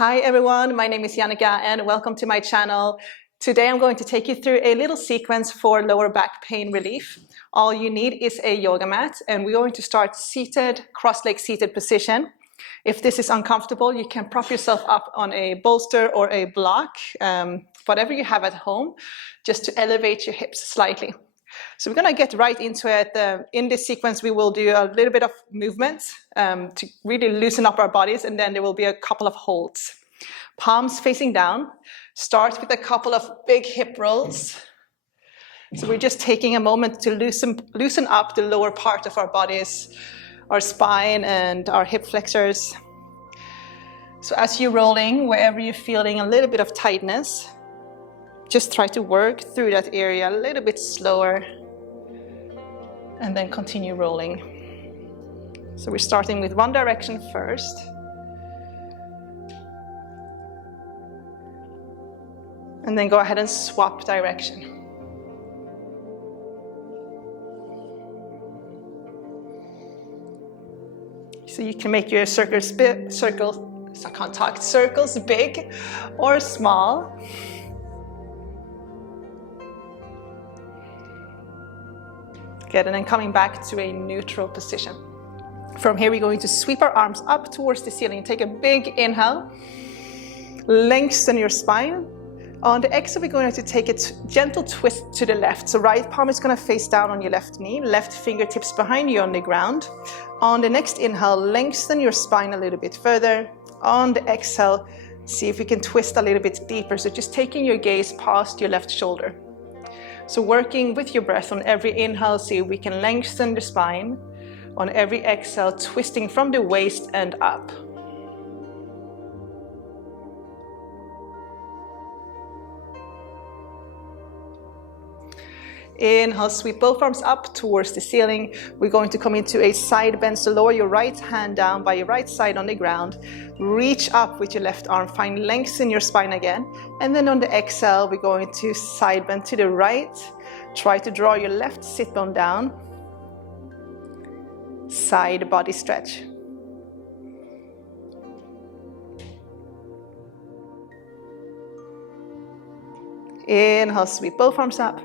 Hi everyone, my name is YOGANNICA and welcome to my channel. Today I'm going to take you through a little sequence for lower back pain relief. All you need is a yoga mat and we're going to start seated, cross-leg seated position. If this is uncomfortable, you can prop yourself up on a bolster or a block, whatever you have at home, just to elevate your hips slightly. So we're going to get right into it. In this sequence, we will do a little bit of movement to really loosen up our bodies, and then there will be a couple of holds. Palms facing down. Start with a couple of big hip rolls. So we're just taking a moment to loosen up the lower part of our bodies, our spine and our hip flexors. So as you're rolling, wherever you're feeling a little bit of tightness, just try to work through that area a little bit slower and then continue rolling. So we're starting with one direction first. And then go ahead and swap direction. So you can make your circles big or small. Good, and then coming back to a neutral position. From here, we're going to sweep our arms up towards the ceiling. Take a big inhale. Lengthen your spine. On the exhale, we're going to take a gentle twist to the left. So right palm is going to face down on your left knee. Left fingertips behind you on the ground. On the next inhale, lengthen your spine a little bit further. On the exhale, see if you can twist a little bit deeper. So just taking your gaze past your left shoulder. So working with your breath on every inhale, see if we can lengthen the spine. On every exhale, twisting from the waist and up. Inhale, sweep both arms up towards the ceiling. We're going to come into a side bend, so lower your right hand down by your right side on the ground. Reach up with your left arm, find length in your spine again. And then on the exhale, we're going to side bend to the right. Try to draw your left sit bone down. Side body stretch. Inhale, sweep both arms up.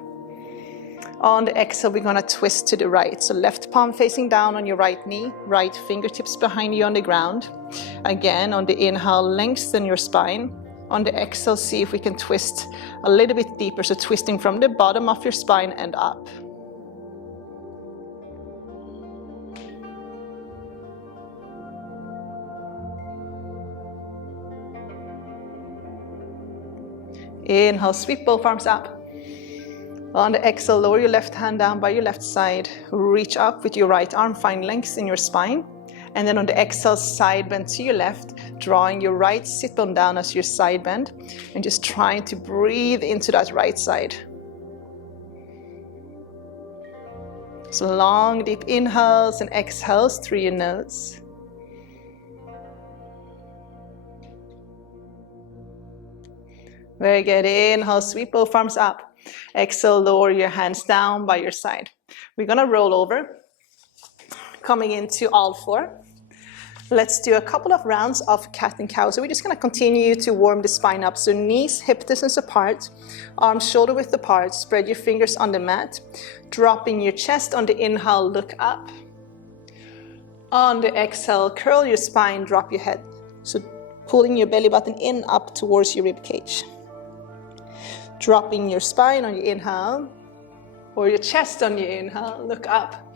On the exhale, we're going to twist to the right. So left palm facing down on your right knee, right fingertips behind you on the ground. Again, on the inhale, lengthen your spine. On the exhale, see if we can twist a little bit deeper. So twisting from the bottom of your spine and up. Inhale, sweep both arms up. On the exhale, lower your left hand down by your left side. Reach up with your right arm, find length in your spine. And then on the exhale, side bend to your left, drawing your right sit bone down as your side bend. And just trying to breathe into that right side. So long, deep inhales and exhales through your nose. Very good. Inhale, sweep both arms up. Exhale, lower your hands down by your side. We're going to roll over, coming into all four. Let's do a couple of rounds of cat and cow. So we're just going to continue to warm the spine up. So knees hip distance apart, arms shoulder width apart. Spread your fingers on the mat. Dropping your chest on the inhale, look up. On the exhale, curl your spine, drop your head. So pulling your belly button in up towards your rib cage. Dropping your spine on your inhale, or your chest on your inhale, look up.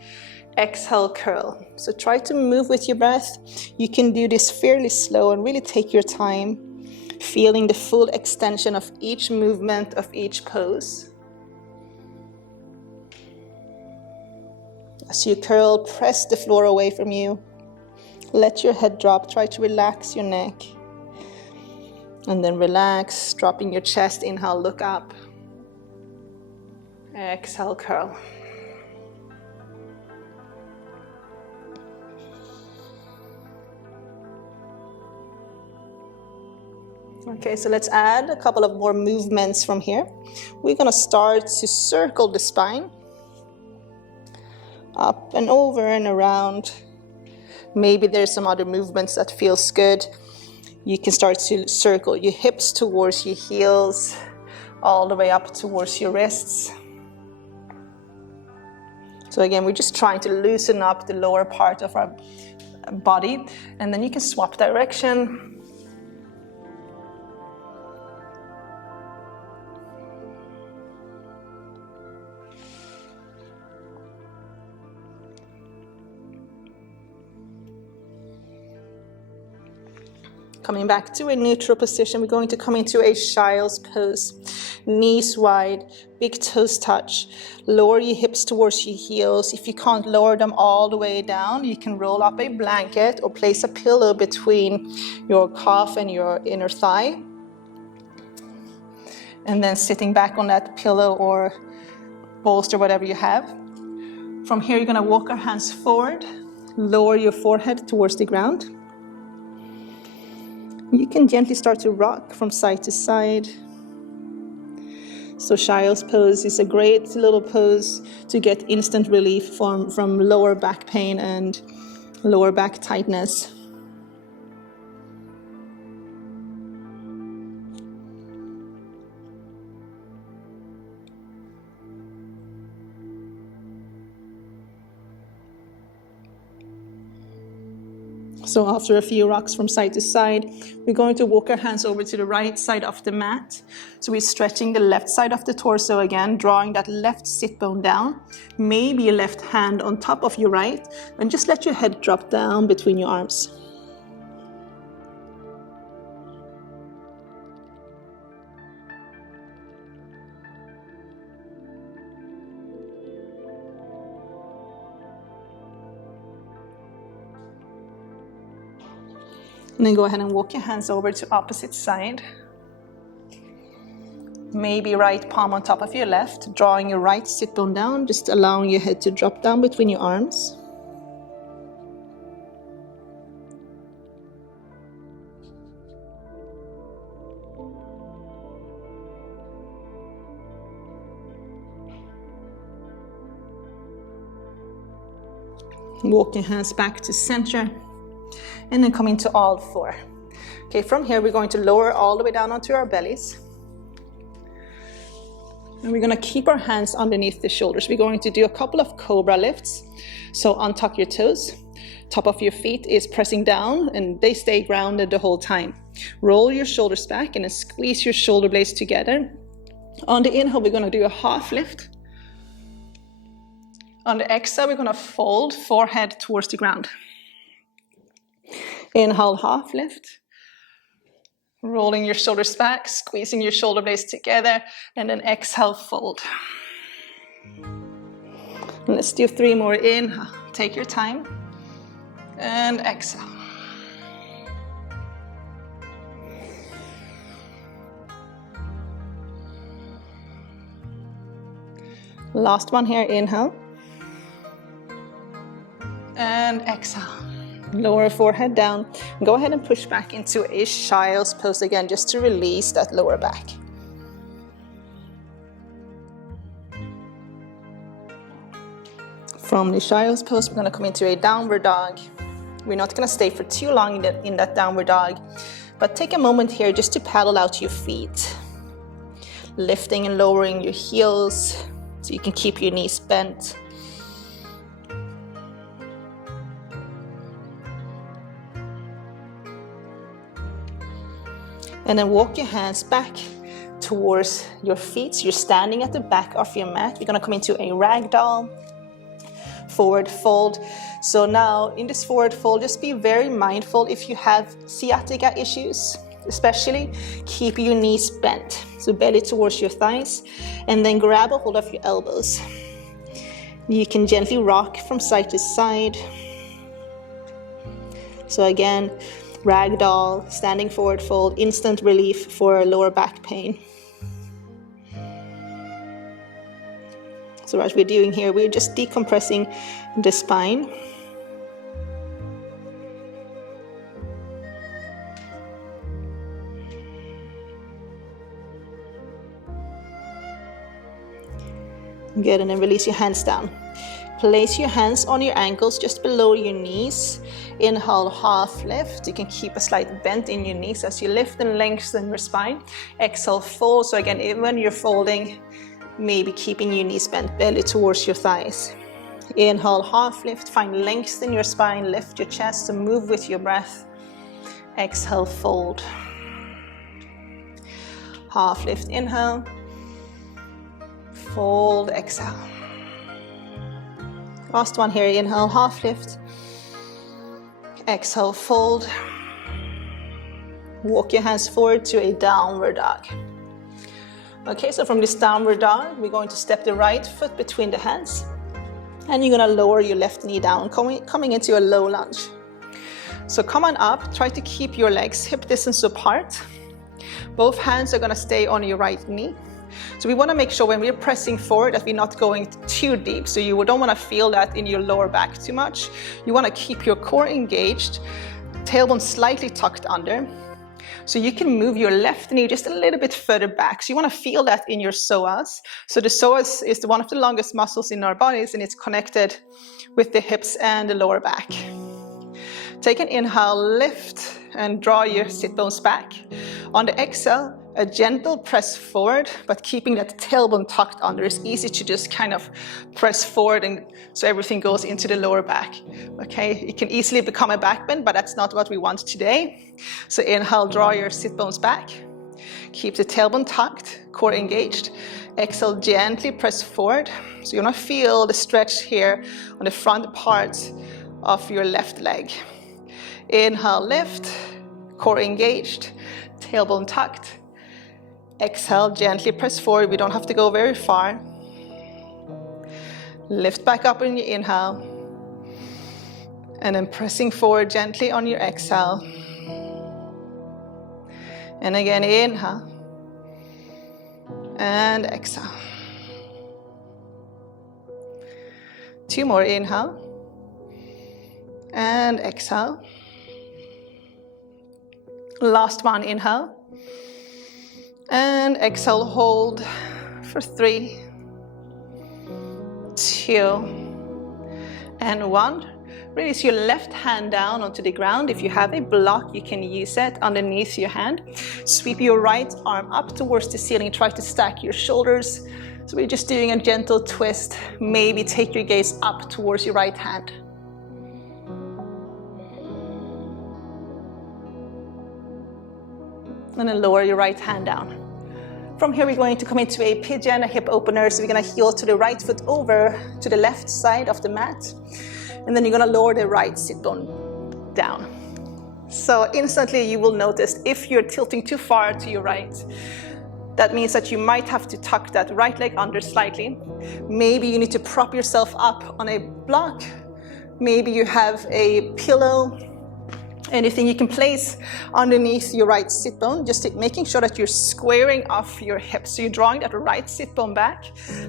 Exhale, curl. So try to move with your breath. You can do this fairly slow and really take your time, feeling the full extension of each movement of each pose. As you curl, press the floor away from you. Let your head drop. Try to relax your neck. And then relax, dropping your chest. Inhale, look up. Exhale, curl. Okay, so let's add a couple of more movements from here. We're going to start to circle the spine. Up and over and around. Maybe there's some other movements that feels good. You can start to circle your hips towards your heels, all the way up towards your wrists. So again, we're just trying to loosen up the lower part of our body, and then you can swap direction. Coming back to a neutral position, we're going to come into a child's pose. Knees wide, big toes touch. Lower your hips towards your heels. If you can't lower them all the way down, you can roll up a blanket or place a pillow between your calf and your inner thigh. And then sitting back on that pillow or bolster, whatever you have. From here, you're going to walk our hands forward. Lower your forehead towards the ground. You can gently start to rock from side to side. So child's pose is a great little pose to get instant relief from lower back pain and lower back tightness. So after a few rocks from side to side, we're going to walk our hands over to the right side of the mat. So we're stretching the left side of the torso again, drawing that left sit bone down. Maybe your left hand on top of your right, and just let your head drop down between your arms. And then go ahead and walk your hands over to opposite side. Maybe right palm on top of your left, drawing your right sit bone down, just allowing your head to drop down between your arms. Walk your hands back to center. And then come into all four. Okay, from here we're going to lower all the way down onto our bellies. And we're going to keep our hands underneath the shoulders. We're going to do a couple of cobra lifts. So untuck your toes. Top of your feet is pressing down and they stay grounded the whole time. Roll your shoulders back and then squeeze your shoulder blades together. On the inhale, we're going to do a half lift. On the exhale, we're going to fold forehead towards the ground. Inhale, half lift. Rolling your shoulders back, squeezing your shoulder blades together, and then exhale, fold. And let's do 3 more. Inhale, take your time, and exhale. Last one here, inhale, and exhale. Lower forehead down. Go ahead and push back into a child's pose again, just to release that lower back. From the child's pose, we're going to come into a downward dog. We're not going to stay for too long in that downward dog, but take a moment here just to paddle out your feet. Lifting and lowering your heels so you can keep your knees bent. And then walk your hands back towards your feet. So you're standing at the back of your mat. We're going to come into a ragdoll, forward fold. So now in this forward fold, just be very mindful if you have sciatica issues, especially keep your knees bent. So belly towards your thighs, and then grab a hold of your elbows. You can gently rock from side to side. So again, ragdoll, standing forward fold, instant relief for lower back pain. So what we're doing here, we're just decompressing the spine. Good, and then release your hands down. Place your hands on your ankles just below your knees, Inhale, half lift. You can keep a slight bend in your knees as you lift and lengthen your spine. Exhale, fold. So again, even when you're folding, maybe keeping your knees bent, belly towards your thighs. Inhale, half lift. Find length in your spine. Lift your chest and move with your breath. Exhale, fold. Half lift, inhale. Fold, exhale. Last one here, inhale, half lift. Exhale, fold. Walk your hands forward to a downward dog. Okay, so from this downward dog, we're going to step the right foot between the hands. And you're gonna lower your left knee down, coming into a low lunge. So come on up, try to keep your legs hip distance apart. Both hands are gonna stay on your right knee. So we wanna make sure when we're pressing forward that we're not going too deep. So you don't wanna feel that in your lower back too much. You wanna keep your core engaged, tailbone slightly tucked under. So you can move your left knee just a little bit further back. So you wanna feel that in your psoas. So the psoas is one of the longest muscles in our bodies, and it's connected with the hips and the lower back. Take an inhale, lift, and draw your sit bones back. On the exhale, a gentle press forward, but keeping that tailbone tucked under. It's easy to just kind of press forward, and so everything goes into the lower back. Okay, it can easily become a back bend, but that's not what we want today. So inhale, draw your sit bones back. Keep the tailbone tucked, core engaged. Exhale, gently press forward. So you're gonna feel the stretch here on the front part of your left leg. Inhale, lift, core engaged, tailbone tucked. Exhale, gently press forward. We don't have to go very far. Lift back up on your inhale. And then pressing forward gently on your exhale. And again, inhale. And exhale. 2 more, inhale. And exhale. Last one, inhale. And exhale, hold for 3, 2, and 1. Release your left hand down onto the ground. If you have a block, you can use it underneath your hand. Sweep your right arm up towards the ceiling. Try to stack your shoulders. So we're just doing a gentle twist. Maybe take your gaze up towards your right hand. And then lower your right hand down. From here, we're going to come into a pigeon, a hip opener. So we're gonna heel to the right foot over to the left side of the mat. And then you're gonna lower the right sit bone down. So instantly you will notice if you're tilting too far to your right, that means that you might have to tuck that right leg under slightly. Maybe you need to prop yourself up on a block. Maybe you have a pillow. Anything you can place underneath your right sit bone, just making sure that you're squaring off your hips. So you're drawing that right sit bone back,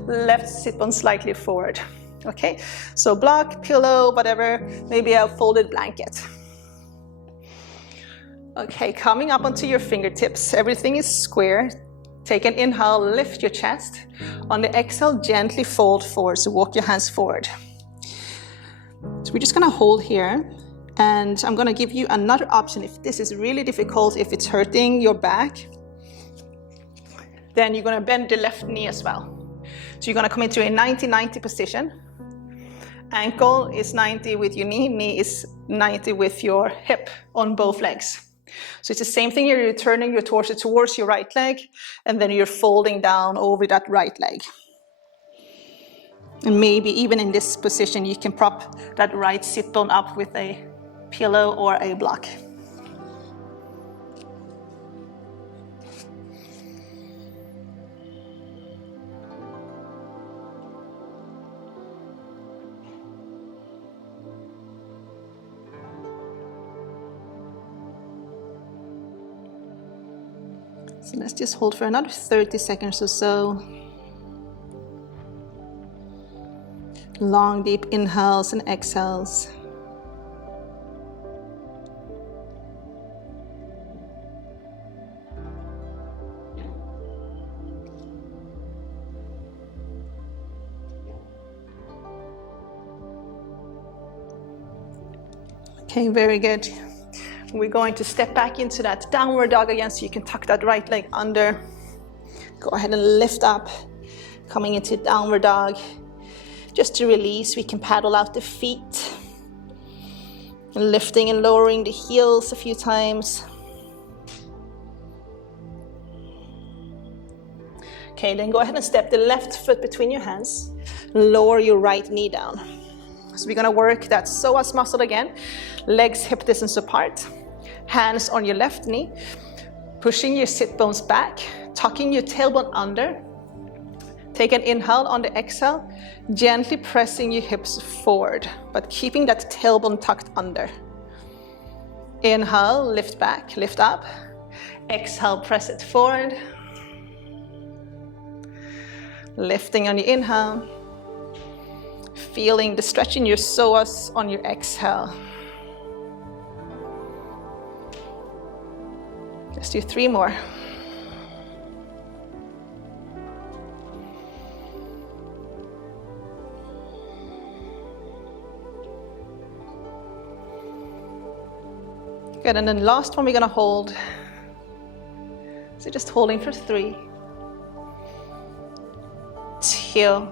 left sit bone slightly forward. Okay, so block, pillow, whatever, maybe a folded blanket. Okay, coming up onto your fingertips, everything is square. Take an inhale, lift your chest. On the exhale, gently fold forward, so walk your hands forward. So we're just gonna hold here. And I'm gonna give you another option. If this is really difficult, if it's hurting your back, then you're gonna bend the left knee as well. So you're gonna come into a 90-90 position. Ankle is 90 with your knee, knee is 90 with your hip on both legs. So it's the same thing, you're turning your torso towards your right leg, and then you're folding down over that right leg. And maybe even in this position, you can prop that right sit bone up with a pillow or a block. So let's just hold for another 30 seconds or so. Long, deep inhales and exhales. Okay, very good. We're going to step back into that downward dog again, so you can tuck that right leg under. Go ahead and lift up, coming into downward dog. Just to release, we can paddle out the feet. Lifting and lowering the heels a few times. Okay, then go ahead and step the left foot between your hands. Lower your right knee down. So we're gonna work that psoas muscle again. Legs hip distance apart. Hands on your left knee. Pushing your sit bones back. Tucking your tailbone under. Take an inhale on the exhale. Gently pressing your hips forward, but keeping that tailbone tucked under. Inhale, lift back, lift up. Exhale, press it forward. Lifting on your inhale. Feeling the stretch in your psoas on your exhale. Let's do 3 more. Good, and then last one we're gonna hold. So just holding for 3, 2,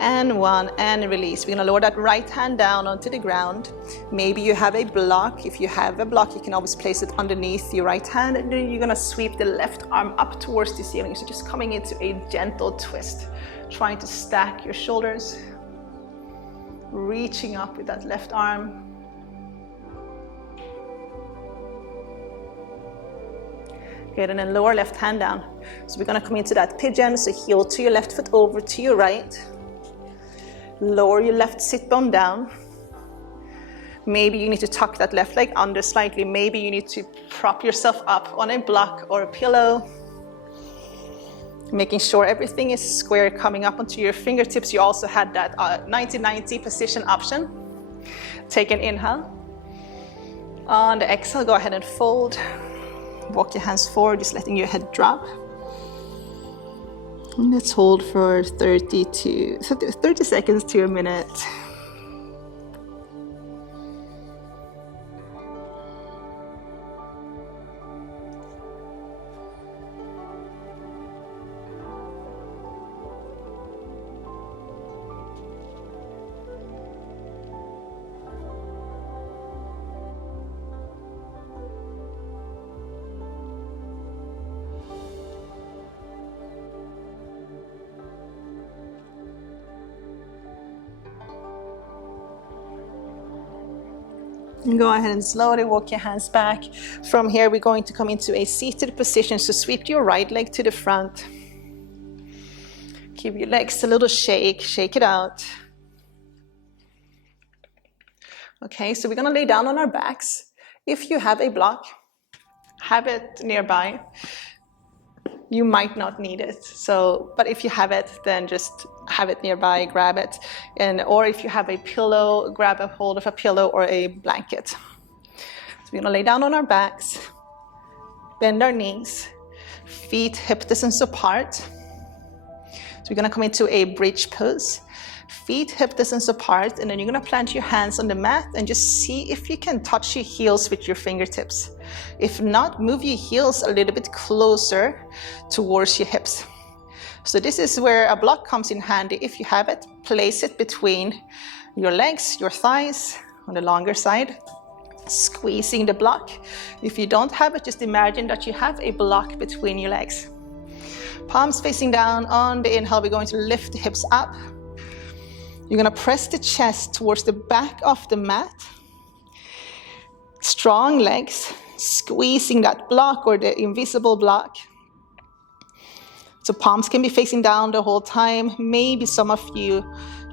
and 1, and release. We're gonna lower that right hand down onto the ground. Maybe you have a block. If you have a block, you can always place it underneath your right hand, and then you're gonna sweep the left arm up towards the ceiling. So just coming into a gentle twist, trying to stack your shoulders, reaching up with that left arm. Good, and then lower left hand down. So we're gonna come into that pigeon, so heel to your left foot over to your right. Lower your left sit bone down. Maybe you need to tuck that left leg under slightly. Maybe you need to prop yourself up on a block or a pillow. Making sure everything is square, coming up onto your fingertips. You also had that 90-90 position option. Take an inhale. On the exhale, go ahead and fold. Walk your hands forward, just letting your head drop. And let's hold for 30 seconds to a minute. And go ahead and slowly walk your hands back. From here, we're going to come into a seated position. So sweep your right leg to the front. Give your legs a little shake, shake it out. Okay, so we're gonna lay down on our backs. If you have a block, have it nearby. You might not need it. But if you have it, then just have it nearby, grab it. Or if you have a pillow, grab a hold of a pillow or a blanket. So we're gonna lay down on our backs, bend our knees, feet hip distance apart. So we're gonna come into a bridge pose. Feet hip distance apart, and then you're gonna plant your hands on the mat and just see if you can touch your heels with your fingertips. If not, move your heels a little bit closer towards your hips. So this is where a block comes in handy. If you have it, place it between your legs, your thighs, on the longer side, squeezing the block. If you don't have it, just imagine that you have a block between your legs. Palms facing down. On the inhale, we're going to lift the hips up. You're gonna press the chest towards the back of the mat. Strong legs, squeezing that block or the invisible block. So palms can be facing down the whole time. Maybe some of you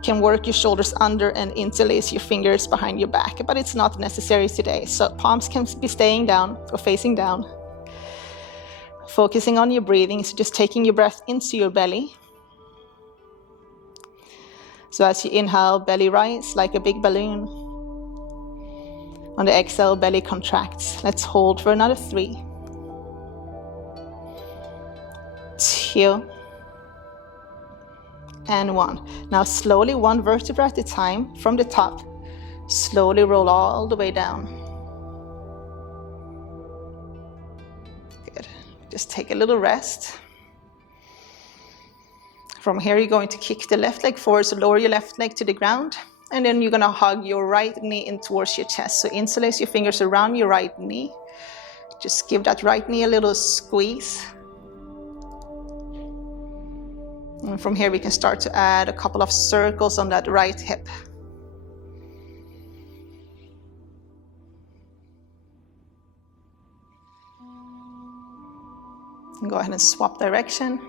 can work your shoulders under and interlace your fingers behind your back, but it's not necessary today. So palms can be staying down or facing down. Focusing on your breathing, so just taking your breath into your belly. So as you inhale, belly rise like a big balloon. On the exhale, belly contracts. Let's hold for another 3, 2, and 1. Now slowly, one vertebra at a time from the top. Slowly roll all the way down. Good. Just take a little rest. From here, you're going to kick the left leg forward, so lower your left leg to the ground. And then you're gonna hug your right knee in towards your chest. So interlace your fingers around your right knee. Just give that right knee a little squeeze. And from here, we can start to add a couple of circles on that right hip. And go ahead and swap direction.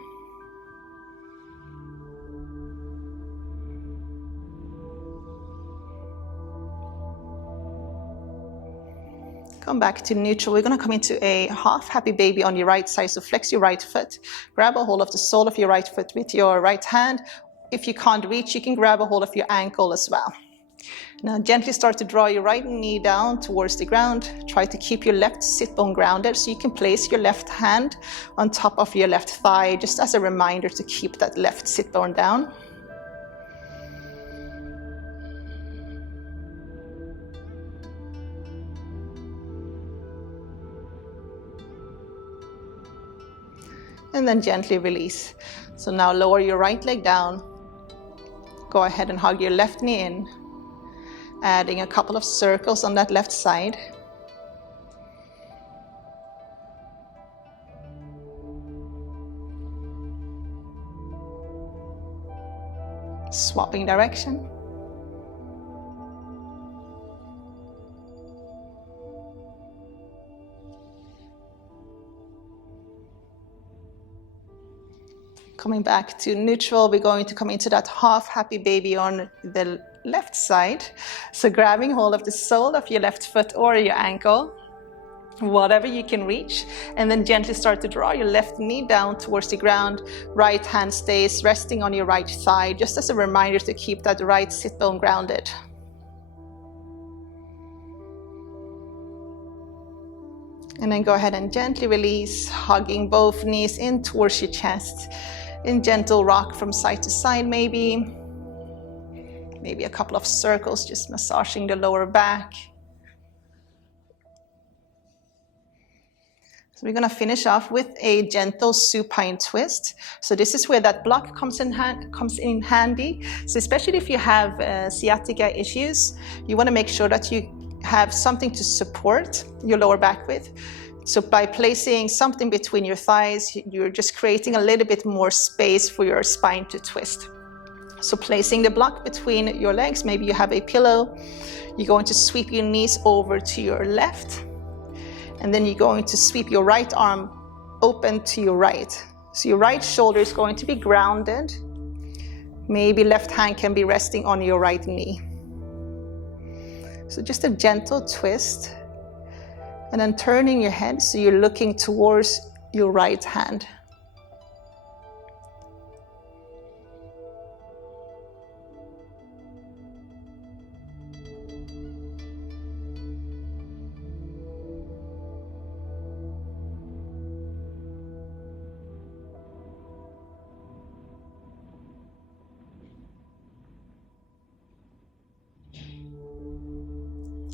Come back to neutral. We're going to come into a half happy baby on your right side. So flex your right foot. Grab a hold of the sole of your right foot with your right hand. If you can't reach, you can grab a hold of your ankle as well. Now gently start to draw your right knee down towards the ground. Try to keep your left sit bone grounded, so you can place your left hand on top of your left thigh, just as a reminder to keep that left sit bone down. And then gently release. So now lower your right leg down. Go ahead and hug your left knee in, adding a couple of circles on that left side. Swapping direction. Coming back to neutral, we're going to come into that half happy baby on the left side. So grabbing hold of the sole of your left foot or your ankle, whatever you can reach, and then gently start to draw your left knee down towards the ground. Right hand stays resting on your right thigh, just as a reminder to keep that right sit bone grounded. And then go ahead and gently release, hugging both knees in towards your chest. In gentle rock from side to side, maybe a couple of circles, just massaging the lower back. So we're going to finish off with a gentle supine twist. So this is where that block comes in handy. So especially if you have sciatica issues, you want to make sure that you have something to support your lower back with. So by placing something between your thighs, you're just creating a little bit more space for your spine to twist. So placing the block between your legs, maybe you have a pillow, you're going to sweep your knees over to your left, and then you're going to sweep your right arm open to your right. So your right shoulder is going to be grounded. Maybe left hand can be resting on your right knee. So just a gentle twist. And then turning your head so you're looking towards your right hand.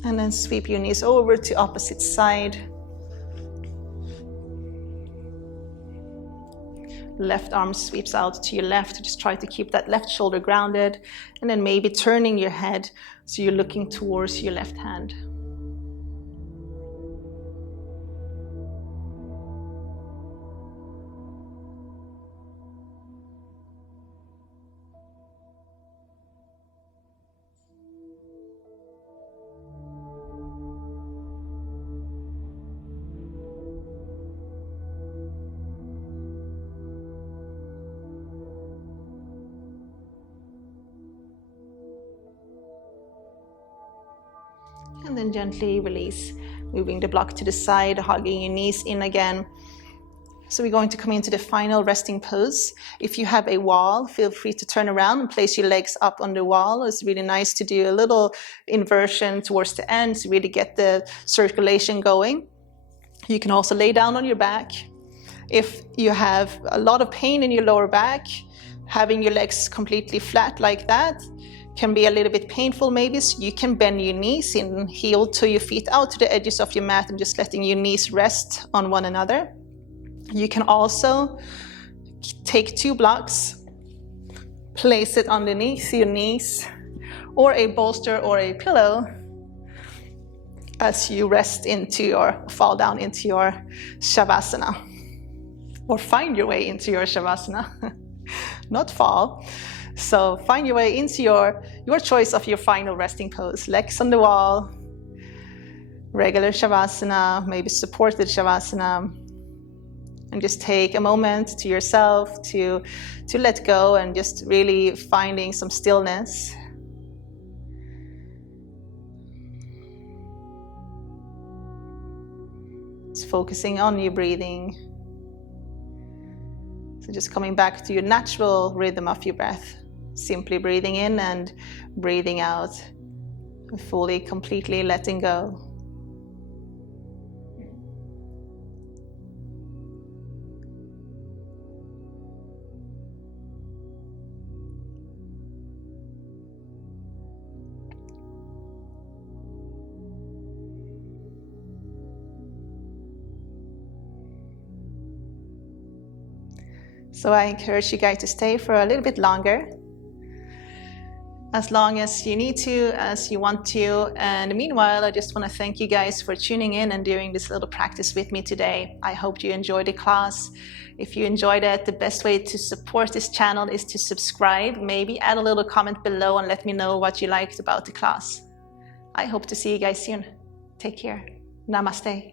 And then sweep your knees over to opposite side. Left arm sweeps out to your left. Just try to keep that left shoulder grounded. And then maybe turning your head so you're looking towards your left hand. And then gently release, moving the block to the side, hugging your knees in again. So we're going to come into the final resting pose. If you have a wall, feel free to turn around and place your legs up on the wall. It's really nice to do a little inversion towards the end to really get the circulation going. You can also lay down on your back. If you have a lot of pain in your lower back, having your legs completely flat like that can be a little bit painful maybe, so you can bend your knees in heel to your feet out to the edges of your mat and just letting your knees rest on one another. You can also take 2 blocks, place it underneath your knees or a bolster or a pillow as you rest into or fall down into your Shavasana, or find your way into your Shavasana, not fall. So find your way into your choice of your final resting pose. Legs on the wall, regular Shavasana, maybe supported Shavasana. And just take a moment to yourself to let go and just really finding some stillness. Just focusing on your breathing. So just coming back to your natural rhythm of your breath. Simply breathing in and breathing out, fully, completely letting go. So I encourage you guys to stay for a little bit longer, as long as you need to, as you want to. And meanwhile, I just want to thank you guys for tuning in and doing this little practice with me today. I hope you enjoyed the class. If you enjoyed it, the best way to support this channel is to subscribe. Maybe add a little comment below and let me know what you liked about the class. I hope to see you guys soon. Take care. Namaste.